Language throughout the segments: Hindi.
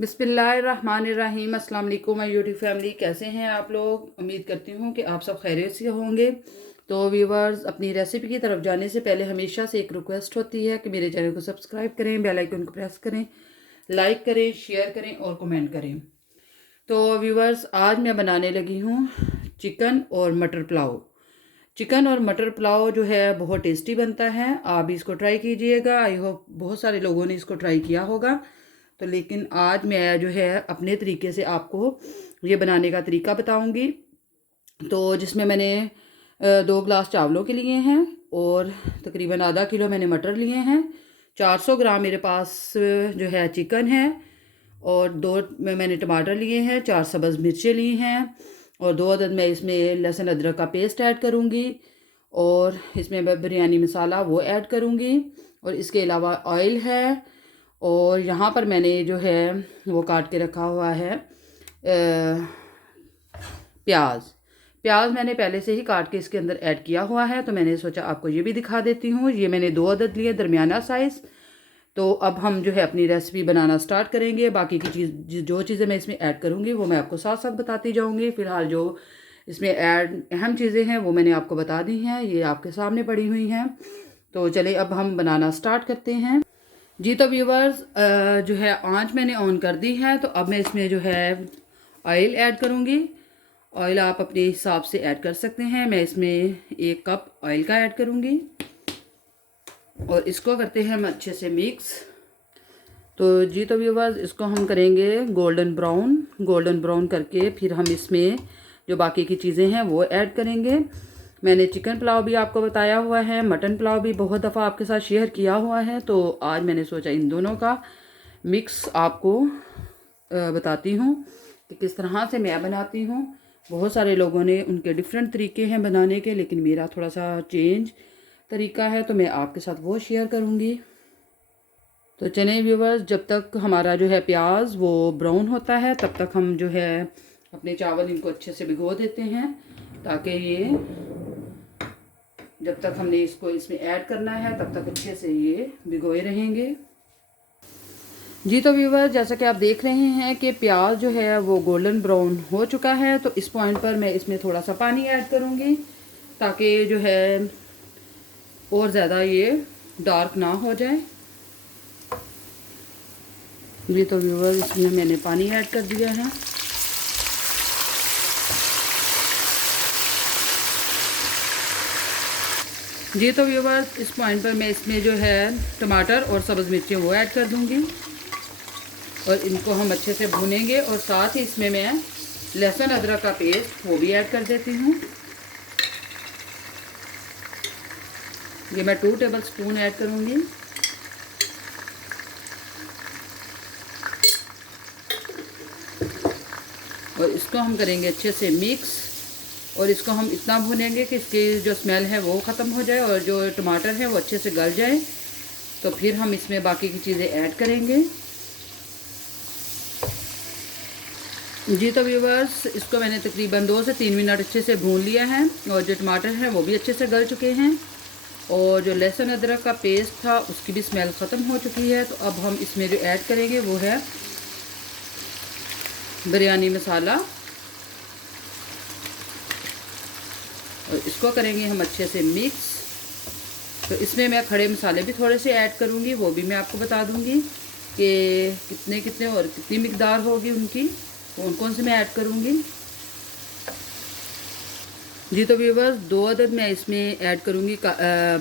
बिस्मिल्लाहिर्रहमानिर्रहीम। अस्सलाम वालेकुम माय यूट्यूब फैमिली, कैसे हैं आप लोग। उम्मीद करती हूँ कि आप सब खैरियत से होंगे। तो व्यूवर्स, अपनी रेसिपी की तरफ जाने से पहले हमेशा से एक रिक्वेस्ट होती है कि मेरे चैनल को सब्सक्राइब करें, बेल आइकन को प्रेस करें, लाइक करें, शेयर करें और कमेंट करें। तो व्यूवर्स, आज मैं बनाने लगी हूँ चिकन और मटर पुलाव। चिकन और मटर पुलाव जो है बहुत टेस्टी बनता है। आप भी इसको ट्राई कीजिएगा। आई होप बहुत सारे लोगों ने इसको ट्राई किया होगा। तो लेकिन आज मैं जो है अपने तरीके से आपको ये बनाने का तरीका बताऊंगी। तो जिसमें मैंने 2 गिलास चावलों के लिए हैं और तकरीबन आधा किलो मैंने मटर लिए हैं। 400 ग्राम मेरे पास जो है चिकन है और 2 मैंने टमाटर लिए हैं, 4 सब्ज़ मिर्चें ली हैं और 2 अदद मैं इसमें लहसुन अदरक का पेस्ट ऐड करूँगी और इसमें मैं बिरयानी मसाला वो ऐड करूँगी और इसके अलावा ऑयल है। और यहाँ पर मैंने जो है वो काट के रखा हुआ है प्याज मैंने पहले से ही काट के इसके अंदर ऐड किया हुआ है। तो मैंने सोचा आपको ये भी दिखा देती हूँ। ये मैंने 2 अदद लिए, दरमियाना साइज़। तो अब हम जो है अपनी रेसिपी बनाना स्टार्ट करेंगे। बाकी की जो चीज़ें मैं इसमें ऐड करूँगी वो मैं आपको साथ साथ बताती जाऊँगी। फ़िलहाल जो इसमें अहम चीज़ें हैं वो मैंने आपको बता दी हैं, ये आपके सामने पड़ी हुई हैं। तो चलिए अब हम बनाना स्टार्ट करते हैं जी। तो व्यूवर्स, जो है आंच मैंने ऑन कर दी है। तो अब मैं इसमें जो है ऑयल ऐड करूँगी। ऑयल आप अपने हिसाब से ऐड कर सकते हैं। मैं इसमें 1 कप ऑयल का ऐड करूँगी और इसको करते हैं हम अच्छे से मिक्स। तो जी तो व्यूवर्स, इसको हम करेंगे गोल्डन ब्राउन करके फिर हम इसमें जो बाकी की चीज़ें हैं वो ऐड करेंगे। मैंने चिकन पुलाव भी आपको बताया हुआ है, मटन पुलाव भी बहुत दफ़ा आपके साथ शेयर किया हुआ है। तो आज मैंने सोचा इन दोनों का मिक्स आपको बताती हूँ कि किस तरह से मैं बनाती हूँ। बहुत सारे लोगों ने उनके डिफरेंट तरीके हैं बनाने के, लेकिन मेरा थोड़ा सा चेंज तरीका है तो मैं आपके साथ वो शेयर करूँगी। तो चलिए व्यूवर्स, जब तक हमारा जो है प्याज वो ब्राउन होता है तब तक हम जो है अपने चावल इनको अच्छे से भिगो देते हैं, ताकि ये जब तक हमने इसको इसमें ऐड करना है तब तक अच्छे से ये भिगोए रहेंगे जी। तो व्यूवर्स, जैसा कि आप देख रहे हैं कि प्याज जो है वो गोल्डन ब्राउन हो चुका है। तो इस पॉइंट पर मैं इसमें थोड़ा सा पानी ऐड करूँगी ताकि जो है और ज़्यादा ये डार्क ना हो जाए जी। तो व्यूवर्स, इसमें मैंने पानी ऐड कर दिया है। जी तो व्यूवर्स, इस पॉइंट पर मैं इसमें जो है टमाटर और सब्ज़ मिर्चें वो ऐड कर दूंगी और इनको हम अच्छे से भूनेंगे। और साथ ही इसमें मैं लहसुन अदरक का पेस्ट वो भी ऐड कर देती हूँ। ये मैं 2 टेबल स्पून ऐड करूँगी और इसको हम करेंगे अच्छे से मिक्स। और इसको हम इतना भूनेंगे कि इसकी जो स्मेल है वो ख़त्म हो जाए और जो टमाटर है वो अच्छे से गल जाए। तो फिर हम इसमें बाकी की चीज़ें ऐड करेंगे जी। तो व्यूवर्स, इसको मैंने तकरीबन 2 से 3 मिनट अच्छे से भून लिया है और जो टमाटर हैं वो भी अच्छे से गल चुके हैं और जो लहसुन अदरक का पेस्ट था उसकी भी स्मेल ख़त्म हो चुकी है। तो अब हम इसमें जो ऐड करेंगे वो है बिरयानी मसाला और इसको करेंगे हम अच्छे से मिक्स। तो इसमें मैं खड़े मसाले भी थोड़े से ऐड करूँगी, वो भी मैं आपको बता दूँगी कि कितने कितने और कितनी मिकदार होगी उनकी, कौन कौन से मैं ऐड करूँगी जी। तो व्यूवर्स, 2 अदद मैं इसमें ऐड करूँगी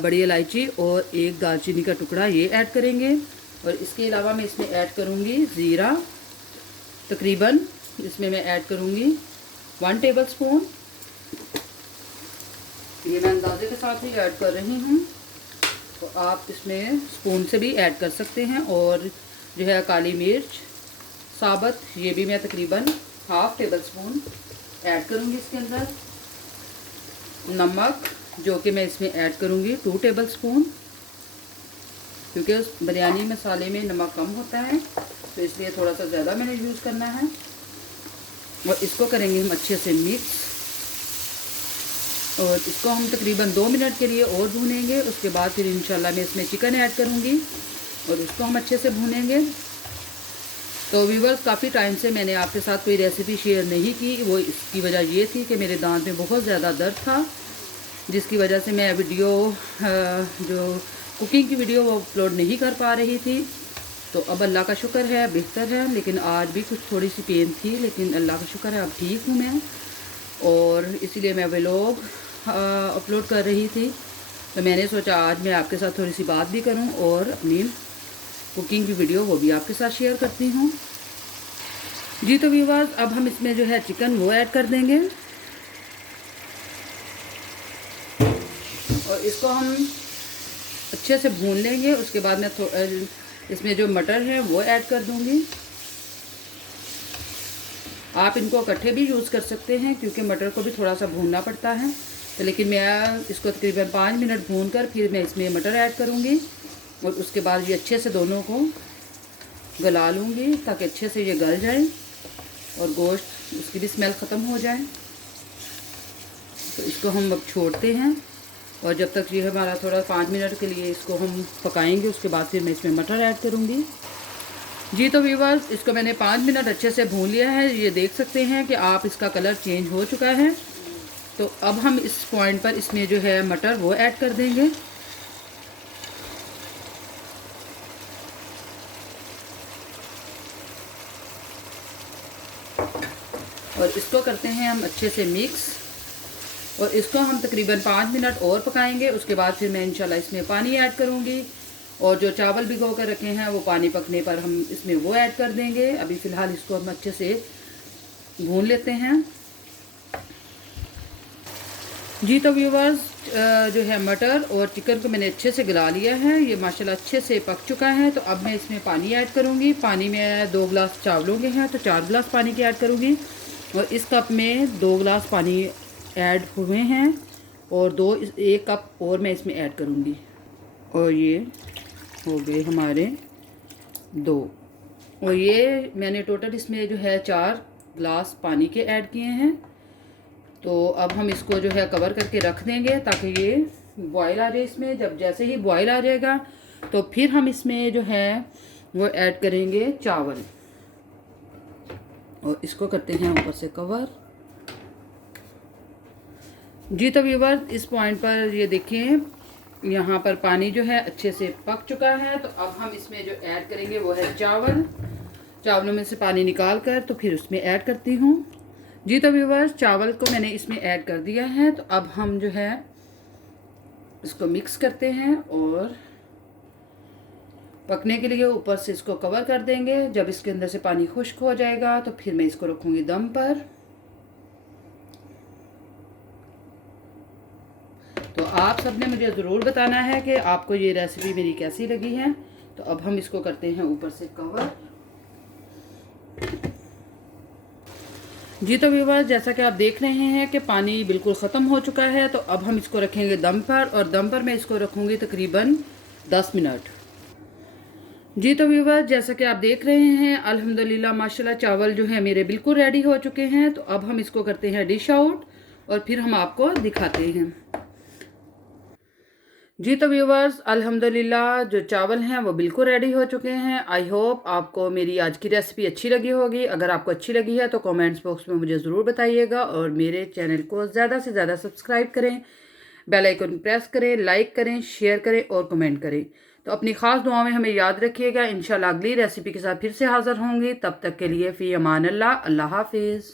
बड़ी इलायची और 1 दालचीनी का टुकड़ा, ये ऐड करेंगे। और इसके अलावा मैं इसमें ऐड करूँगी ज़ीरा, तकरीबन इसमें मैं ऐड करूँगी 1 टेबल स्पून। ये मैं अंदाजे के साथ ही ऐड कर रही हूँ, तो आप इसमें स्पून से भी ऐड कर सकते हैं। और जो है काली मिर्च साबुत, ये भी मैं तकरीबन 1/2 टेबल स्पून ऐड करूँगी इसके अंदर। नमक जो कि मैं इसमें ऐड करूँगी 2 टेबल स्पून, क्योंकि उस बिरयानी मसाले में नमक कम होता है तो इसलिए थोड़ा सा ज़्यादा मैंने यूज़ करना है। और इसको करेंगे हम अच्छे से मिक्स और इसको हम तकरीबन 2 मिनट के लिए और भूनेंगे। उसके बाद फिर इंशाल्लाह मैं इसमें चिकन ऐड करूँगी और उसको हम अच्छे से भूनेंगे। तो व्यूवर्स, काफ़ी टाइम से मैंने आपके साथ कोई रेसिपी शेयर नहीं की। वो इसकी वजह ये थी कि मेरे दांत में बहुत ज़्यादा दर्द था, जिसकी वजह से मैं वीडियो जो कुकिंग की वीडियो वो अपलोड नहीं कर पा रही थी। तो अब अल्लाह का शुक्र है बेहतर है, लेकिन आज भी कुछ थोड़ी सी पेन थी, लेकिन अल्लाह का शुक्र है अब ठीक हूँ मैं। और इसीलिए मैं व्लॉग अपलोड कर रही थी। तो मैंने सोचा आज मैं आपके साथ थोड़ी सी बात भी करूँ और अपनी कुकिंग की वीडियो वो भी आपके साथ शेयर करती हूँ। जी तो व्यूअर्स, अब हम इसमें जो है चिकन वो ऐड कर देंगे और इसको हम अच्छे से भून लेंगे। उसके बाद मैं इसमें जो मटर है वो ऐड कर दूंगी। आप इनको इकट्ठे भी यूज़ कर सकते हैं क्योंकि मटर को भी थोड़ा सा भूनना पड़ता है। तो लेकिन मैं इसको तकरीबन 5 मिनट भून कर फिर मैं इसमें मटर ऐड करूंगी और उसके बाद ये अच्छे से दोनों को गला लूँगी ताकि अच्छे से ये गल जाए और गोश्त उसकी भी स्मेल ख़त्म हो जाए। तो इसको हम अब छोड़ते हैं और जब तक ये हमारा थोड़ा 5 मिनट के लिए इसको हम पकाएंगे, उसके बाद फिर मैं इसमें मटर ऐड करूँगी। जी तो व्यूअर्स, इसको मैंने 5 मिनट अच्छे से भून लिया है। ये देख सकते हैं कि आप इसका कलर चेंज हो चुका है। तो अब हम इस पॉइंट पर इसमें जो है मटर वो ऐड कर देंगे। और इसको करते हैं हम अच्छे से मिक्स और इसको हम तकरीबन 5 मिनट और पकाएंगे। उसके बाद फिर मैं इंशाल्लाह इसमें पानी ऐड करूँगी और जो चावल भिगो कर रखे हैं वो पानी पकने पर हम इसमें वो ऐड कर देंगे। अभी फ़िलहाल इसको हम अच्छे से भून लेते हैं। जी तो व्यूवर्स, जो है मटर और चिकन को मैंने अच्छे से गला लिया है। ये माशाल्लाह अच्छे से पक चुका है। तो अब मैं इसमें पानी ऐड करूँगी। पानी में 2 गिलास चावलों के हैं तो 4 गिलास पानी के ऐड करूँगी और इस कप में 2 गिलास पानी ऐड हुए हैं और 1 कप और मैं इसमें ऐड करूँगी और ये हो गए हमारे 2। और ये मैंने टोटल इसमें जो है 4 गिलास पानी के ऐड किए हैं। तो अब हम इसको जो है कवर करके रख देंगे ताकि ये बॉयल आ जाए। इसमें जब जैसे ही बॉयल आ जाएगा तो फिर हम इसमें जो है वो ऐड करेंगे चावल और इसको करते हैं ऊपर से कवर। जी तो व्यूअर्स, इस पॉइंट पर ये देखें, यहाँ पर पानी जो है अच्छे से पक चुका है। तो अब हम इसमें जो ऐड करेंगे वो है चावल। चावलों में से पानी निकाल कर तो फिर उसमें ऐड करती हूँ। जी तो व्यूअर्स, चावल को मैंने इसमें ऐड कर दिया है। तो अब हम जो है इसको मिक्स करते हैं और पकने के लिए ऊपर से इसको कवर कर देंगे। जब इसके अंदर से पानी खुश्क हो जाएगा तो फिर मैं इसको रखूँगी दम पर। तो आप सब ने मुझे ज़रूर बताना है कि आपको ये रेसिपी मेरी कैसी लगी है। तो अब हम इसको करते हैं ऊपर से कवर। जी तो व्यूअर्स, जैसा कि आप देख रहे हैं कि पानी बिल्कुल ख़त्म हो चुका है। तो अब हम इसको रखेंगे दम पर और दम पर मैं इसको रखूँगी तकरीबन 10 मिनट। जी तो व्यूअर्स, जैसा कि आप देख रहे हैं अल्हम्दुलिल्लाह माशाल्लाह चावल जो है मेरे बिल्कुल रेडी हो चुके हैं। तो अब हम इसको करते हैं डिश आउट और फिर हम आपको दिखाते हैं। जी तो व्यूवर्स, अल्हम्दुलिल्लाह जो चावल हैं वो बिल्कुल रेडी हो चुके हैं। आई होप आपको मेरी आज की रेसिपी अच्छी लगी होगी। अगर आपको अच्छी लगी है तो कमेंट्स बॉक्स में मुझे ज़रूर बताइएगा और मेरे चैनल को ज़्यादा से ज़्यादा सब्सक्राइब करें, बेल आइकन प्रेस करें, लाइक करें, शेयर करें और कमेंट करें। तो अपनी ख़ास दुआ में हमें याद रखिएगा। इंशाल्लाह अगली रेसिपी के साथ फिर से हाज़िर होंगी। तब तक के लिए फ़ी अमान अल्लाह। अल्लाह हाफिज़।